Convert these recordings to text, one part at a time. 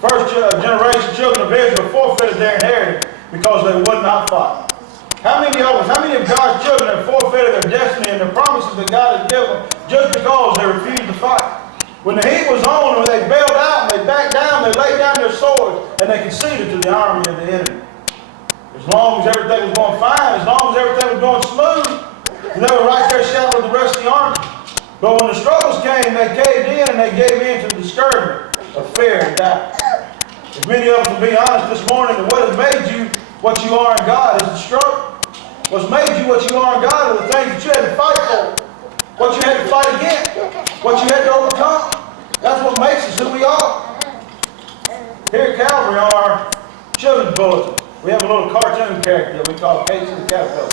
first generation children of Israel forfeited their inheritance because they would not fight. How many of God's children have forfeited their destiny and the promises that God has given just because they refused to fight? When the heat was on, when they bailed out and they backed down, they laid down their swords and they conceded to the army of the enemy. As long as everything was going fine, as long as everything was going smooth, they were right there shouting with the rest of the army. But when the struggles came, they caved in and they gave in to the discouragement of fear and doubt. As many of us will be honest this morning, that what has made you what you are in God is the struggle. What's made you what you are in God are the things that you had to fight for. What you had to fight against. What you had to overcome. That's what makes us who we are. Here at Calvary on our children's bulletin, we have a little cartoon character that we call Casey the Caterpillar.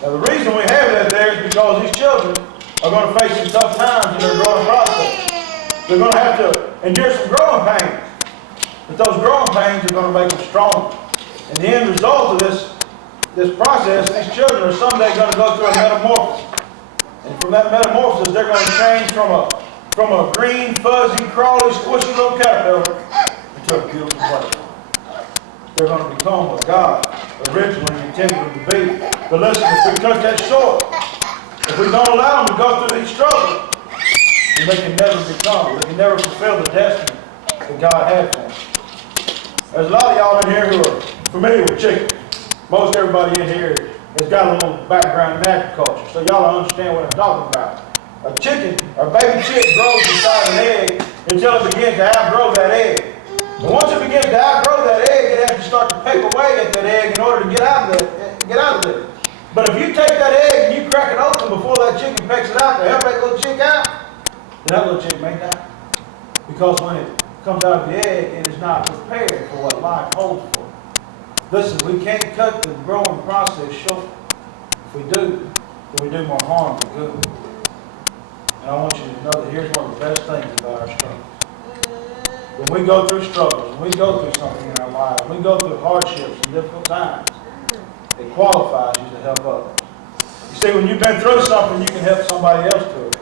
Now the reason we have that there is because these children are going to face some tough times in their growing process. They're going to have to endure some growing pains. But those growing pains are going to make them stronger. And the end result of this process, these children are someday going to go through a metamorphosis. And from that metamorphosis, they're going to change from a green, fuzzy, crawly, squishy little caterpillar into a beautiful butterfly. They're going to become what God originally intended them to be. But listen, if we cut that short, if we don't allow them to go through these struggles, then they can never fulfill the destiny that God had for them. There's a lot of y'all in here who are familiar with chickens. Most everybody in here has got a little background in agriculture, so y'all understand what I'm talking about. A chicken, or baby chick, grows inside an egg until it begins to outgrow that egg. And once it begins to outgrow that egg, it has to start to peck away at that egg in order to get out of it. But if you take that egg and you crack it open before that chicken pecks it out to help that little chick out, then that little chick may die. Because when it comes out of the egg, it is not prepared for what life holds for it. Listen, we can't cut the growing process short. If we do, then we do more harm than good. And I want you to know that here's one of the best things about our struggle. When we go through struggles, when we go through something in our lives, when we go through hardships and difficult times, it qualifies you to help others. You see, when you've been through something, you can help somebody else through it.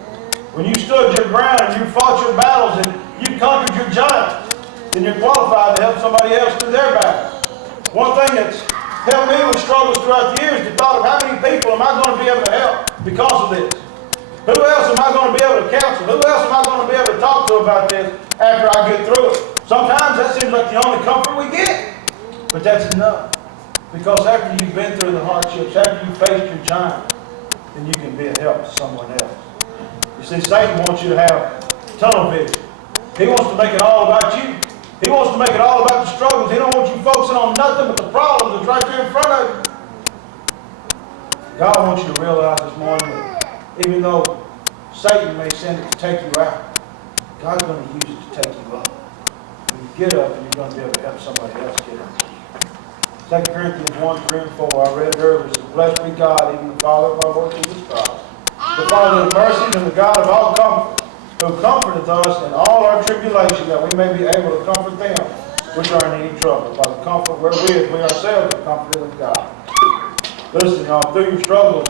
When you stood your ground and you fought your battles and you conquered your giants, then you're qualified to help somebody else through their battles. One thing that's helped me with struggles throughout the years is the thought of how many people am I going to be able to help because of this? Who else am I going to be able to counsel? Who else am I going to be able to talk to about this after I get through it? Sometimes that seems like the only comfort we get. But that's enough. Because after you've been through the hardships, after you've faced your giant, then you can be a help to someone else. You see, Satan wants you to have tunnel vision. He wants to make it all about you. He wants to make it all about the struggles. He don't want you focusing on nothing but the problems that's right there in front of you. God wants you to realize this morning that even though Satan may send it to take you out, God's going to use it to take you up. When you get up, then you're going to be able to help somebody else get up. 2 Corinthians 1, 3, and 4, I read earlier, says, "Blessed be God, even the Father of our Lord Jesus Christ, the Father of mercies and the God of all comfort, who comforteth us in all our tribulation, that we may be able to comfort them which are in any trouble, by the comfort wherewith we ourselves are comforted of God." Listen, y'all, through your struggles,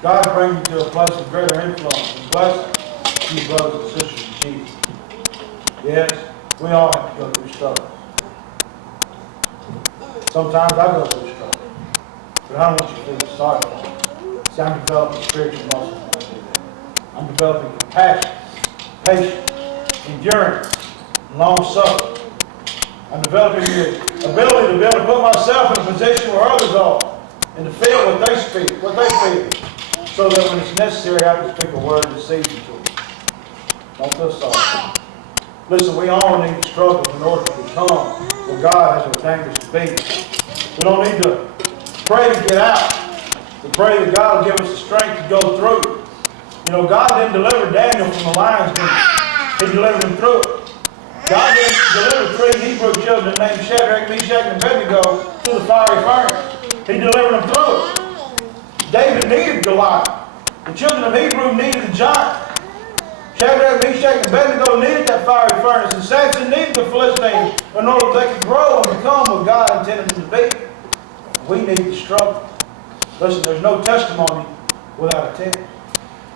God brings you to a place of greater influence and blessing to you brothers and sisters in Jesus. Yes, we all have to go through struggles. Sometimes I go through struggles, but I don't want you to feel sorry for me. See, I'm developing spiritual muscles when I do that. I'm developing compassion, patience, endurance, and long-suffering. I'm developing the ability to be able to put myself in a position where others are and to feel what they feel, so that when it's necessary, I can speak a word of season to them. Don't feel sorry. Listen, we all need struggles in order to become what God has ordained us to be. We don't need to pray to get out. We pray that God will give us the strength to go through. You know, God didn't deliver Daniel from the lion's den. He delivered him through it. God didn't deliver 3 Hebrew children named Shadrach, Meshach, and Abednego through the fiery furnace. He delivered them through it. David needed Goliath. The children of Hebrew needed the giant. Shadrach, Meshach, and Abednego needed that fiery furnace. And Samson needed the Philistines in order that they could grow and become what God intended them to be. We need to struggle. Listen, there's no testimony without a test.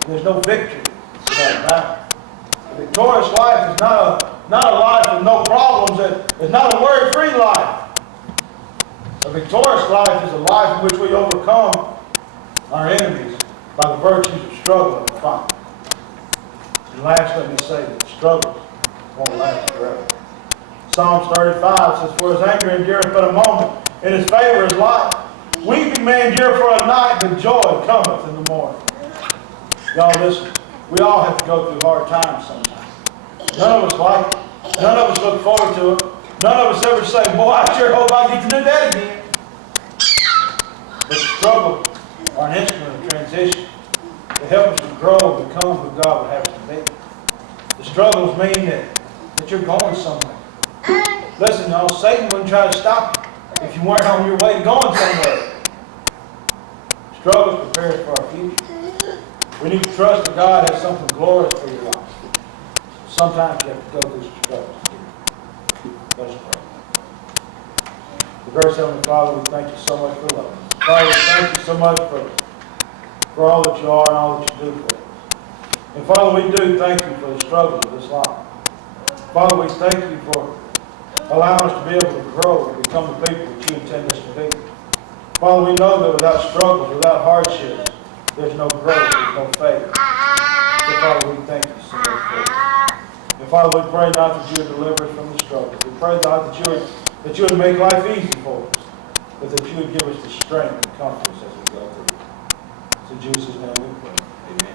There's no victory without a battle. A victorious life is not a life with no problems said, it's not a worry-free life. A victorious life is a life in which we overcome our enemies by the virtues of struggle and fight. And last, let me say that struggles won't last forever. Psalms 35 says, for his anger endureth but a moment, and his favor is life. Weeping may endure for a night, but joy cometh in the morning. Y'all listen, we all have to go through hard times sometimes. None of us like it. None of us look forward to it. None of us ever say, boy, I sure hope I get to do that again. But struggles are an instrument of transition to help us to grow and become who God would have us to be. The struggles mean that you're going somewhere. Listen, y'all, Satan wouldn't try to stop you if you weren't on your way going somewhere. Struggles prepare us for our future. We need to trust that God has something glorious for your life. Sometimes you have to go through some struggles. Let us pray. The gracious Heavenly Father, we thank you so much for loving us. Father, we thank you so much for all that you are and all that you do for us. And Father, we do thank you for the struggles of this life. Father, we thank you for allowing us to be able to grow and become the people that you intend us to be. Father, we know that without struggles, without hardships, there's no growth, there's no faith. So Father, we thank you so much for it. And Father, we pray not that you would deliver us from the struggles. We pray not that you would make life easy for us, but that you would give us the strength and comfort as we go through it. So in Jesus' name we pray. Amen.